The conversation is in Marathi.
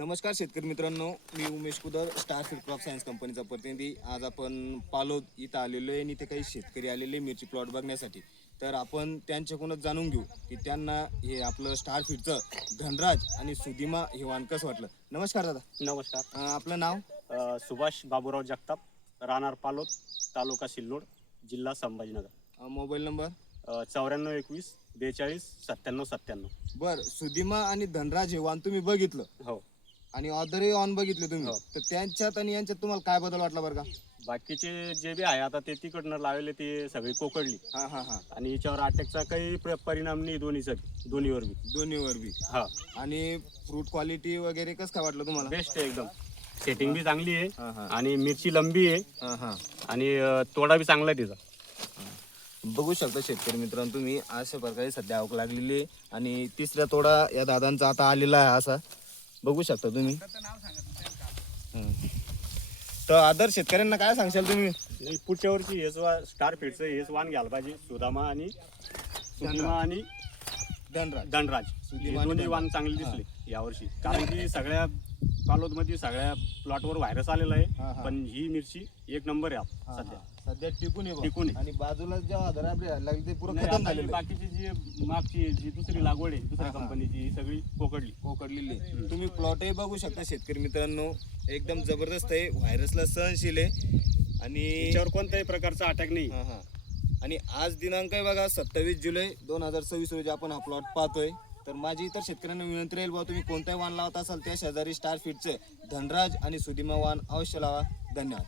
नमस्कार शेतकरी मित्रांनो, मी Umesh Kudar, star feed crop science कंपनीचा प्रतिनिधी. आज आपण पालोद इथं आलेलो आहे आणि इथे काही शेतकरी आलेले मिरची प्लॉट बघण्यासाठी. तर आपण त्यांच्याकडूनच जाणून घेऊ की त्यांना हे आपलं स्टार फीडचं धनराज आणि सुदिमा हे वाण कसं वाटलं. नमस्कार दादा. नमस्कार. आपलं नाव? सुभाष बाबूराव जगताप, राहणार पालोद, तालुका सिल्लोड, जिल्हा संभाजीनगर. Mobile number? 9421 42 97 97. बरं, सुदिमा आणि धनराज हे वाण तुम्ही बघितलं हो. आणि ऑदरही वाण बघितले तुम्ही, हो. तर त्यांच्यात आणि यांच्यात तुम्हाला काय बदल वाटला बरं का? बाकीचे जे बी आहे आता ते तिकडनं लावले ते सगळी कोकडली हां हां हां. आणि याच्यावर अटॅकचा काही परिणाम नाही दोन्हीवर बी. दोन्हीवर बी. हा, आणि फ्रूट क्वालिटी वगैरे कसं काय वाटलं तुम्हाला? बेस्ट आहे एकदम. सेटिंग बी चांगली आहे हां हां आणि मिरची लंबी आहे हां हां. आणि तोडा बी चांगला आहे तिचा. बघू शकता शेतकरी मित्रांनो, तुम्ही अशा प्रकारे सध्या आवक लागलेली आहे आणि तिसरा तोडा या दादांचा आता आलेला आहे. असा बघू शकता तुम्ही. तर आदर शेतकऱ्यांना काय सांगशाल तुम्ही? नाही, पुढच्या वर्षी हेच स्टार फीडचं हेच वाण घ्यायला पाहिजे. सुदिमा आणि धनराज. धनराज सुदिमा हे आणि दोन्ही वाण चांगले दिसले यावर्षी, कारण की सगळ्या पालोदमध्ये सगळ्या प्लॉटवर व्हायरस आलेला हा, आहे, हा. पण ही मिरची एक नंबर आहे हां, सध्या. हां. सध्या टिकून आहे बघ. टिकून आहे. आणि बाजूला जेव्हा आधार लागले ते पुरं नाही, खतम आता ही झालेलं आहे. बाकीची जी मागची जी दुसरी लागवड आहे दुसऱ्या हा, हा. कंपनीची ही सगळी कोकडली. कोकडलेली आहे. तुम्ही प्लॉटही बघू शकता शेतकरी मित्रांनो, एकदम जबरदस्त आहे, व्हायरसला सहनशील आहे. आणि याच्यावर कोणत्याही प्रकारचा अटॅक नाही. हां हां. आणि आज दिनांक आहे बघा 27 जुलै 2026 रोजी आपण हा प्लॉट पाहतोय. तर माझी इतर शेतकऱ्यांना विनंती राहील, बाबा तुम्ही कोणताही वाण लावत असाल त्या शेजारी स्टार फीडचे धनराज आणि सुदिमा वाण अवश्य लावा. धन्यवाद.